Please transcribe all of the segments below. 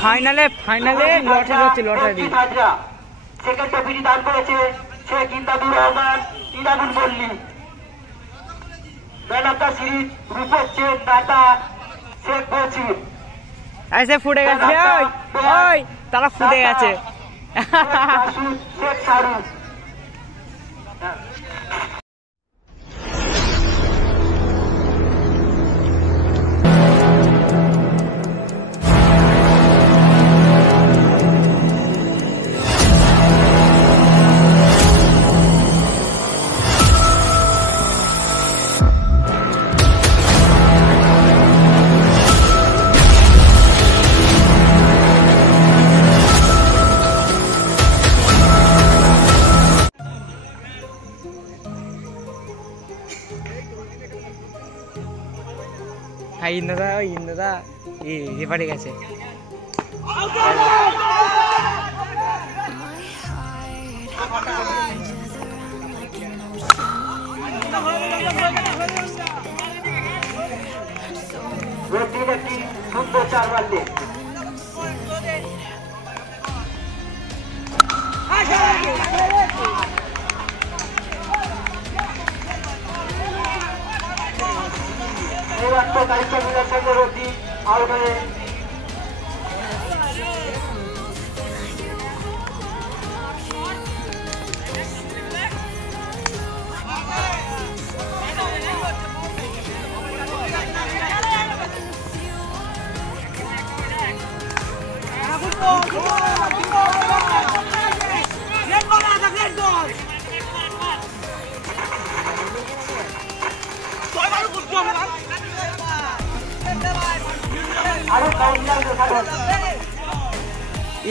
ফাইনালে লটারি হচ্ছে lottery. Second ট্রফিটি দান করেছে Sheikh Imdadur Rahman Inamul Mallick. Man of the series রূপক চেন দাতা শেখ বসির। এসে ফুটে গেছে, ওই তারা ফুটে গেছে। শেখ শাহরুখ। হ্যাঁ ইন্দ্রদা এবারে গেছে। সুন্দর 4 মারলে আউট হয়ে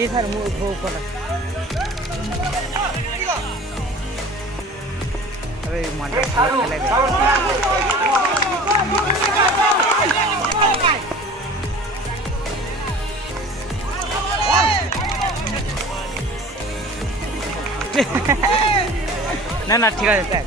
इधर मुंह ऊपर। अरे मांडा खेलेगा। ना ना ठीक है देख।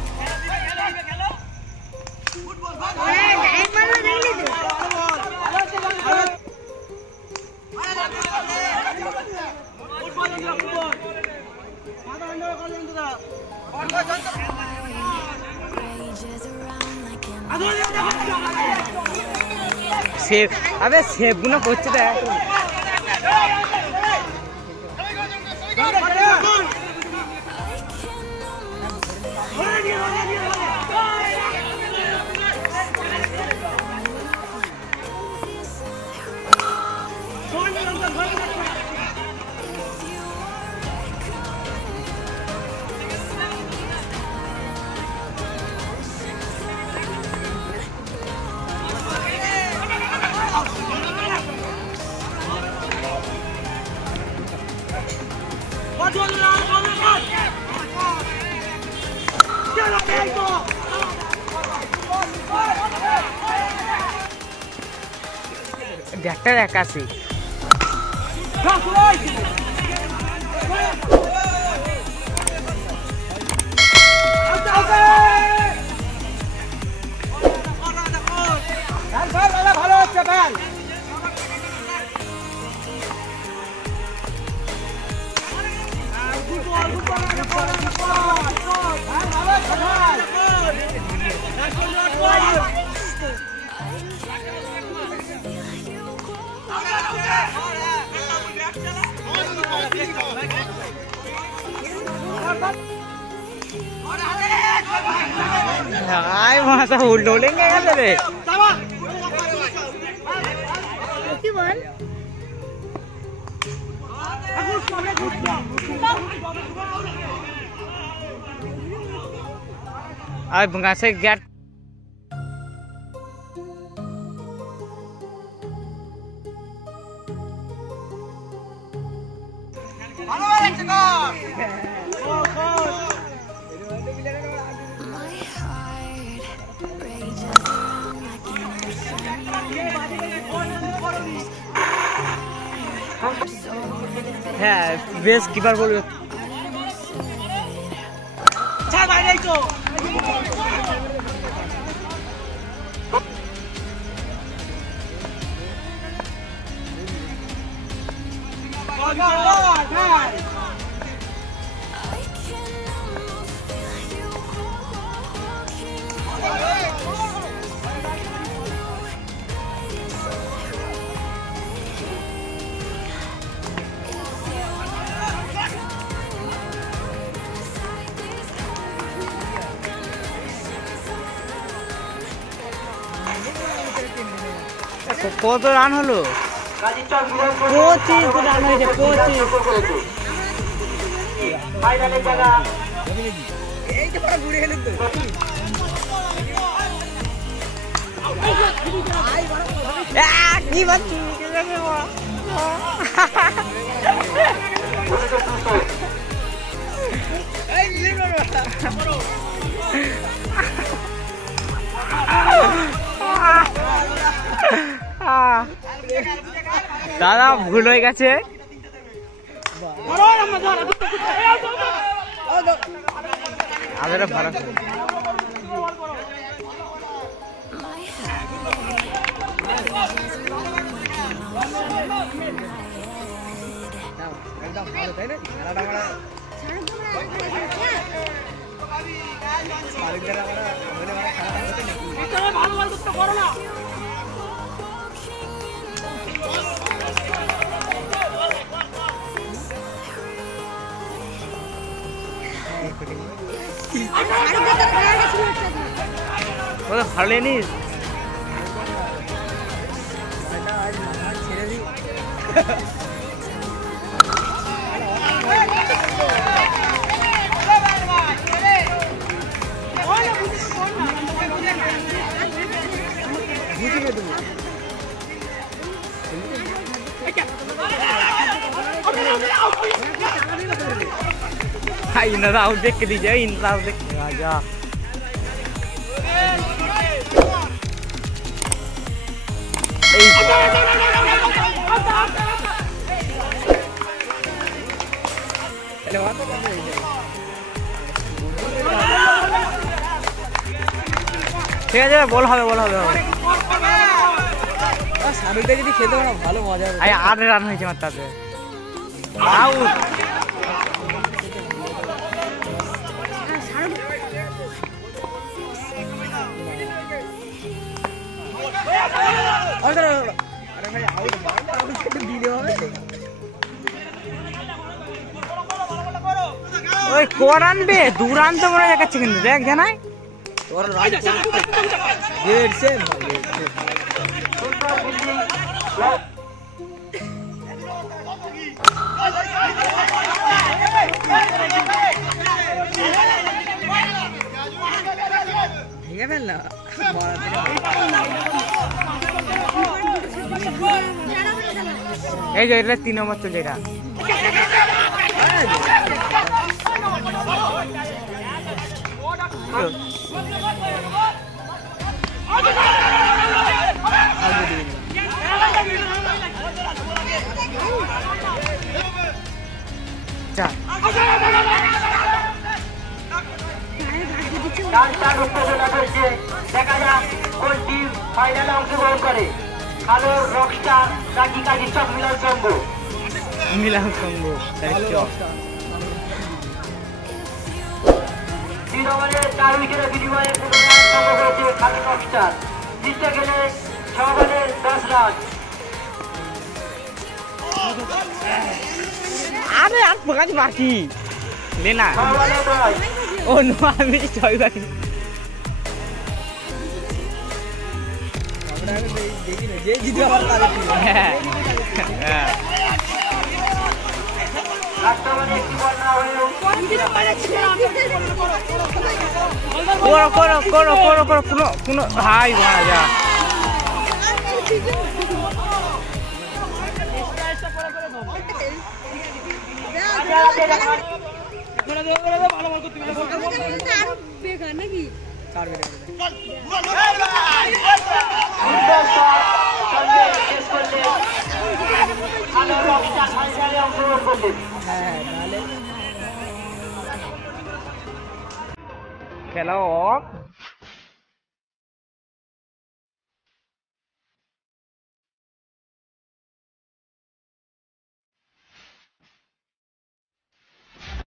सेब अबे सेब गुना पहुंचता है। ডাক্তার 81 ভালো হচ্ছে ভাই। हाय वहाँ से डोलेंगे यहाँ पे अब वहाँ से गेट হ্যাঁ বেশ কিপার বলবে ছাড় বাইরে তো কত রান হলো? গাজীর চক মিলন 25 রান হয়েছে, 25। ফাইনালের জায়গা কি বাচ্চু দাদা ভুল হয়ে গেছে। আমাদের ভালো একদম ভালো তাই না? ভালো নিস इन्हें आउट देख के दीजिए, इन्हें आउट देख राजा ঠিক আছে বল হবে সাবিকটা যদি খেতে পারো ভালো মজা হবে। 8 রান হয়েছে আমার তাতে আউট। ওই কোন আনবে 2 রান তো মনে দেখাচ্ছে কিন্তু দেখ জানাই তোর রান গেট সেম ভেঙে ফেল না এই যে এটা 3 নম্বর চলছে এটা দেখা যাক কোন টিম ফাইনালে অংশগ্রহণ করে। হ্যালো রকস্টার নাকি গাজীর চক মিলন সংঘ? তিন ওভারে 4 উইকেটের বিনিময়ে 15 রান সংগ্রহ করেছে হ্যালো রকস্টার। জিততে গেলে 6 বলে 10 রান। আরে আর কাজ বাকি लेना ओ नो আমি 6 বাকি আমরা দেখি না যে জিতবে আবার তার হ্যাঁ রাষ্ট্রপতি একটি বল না হলেও করো কোনো হাই ভাড়া যা খেলা অফ।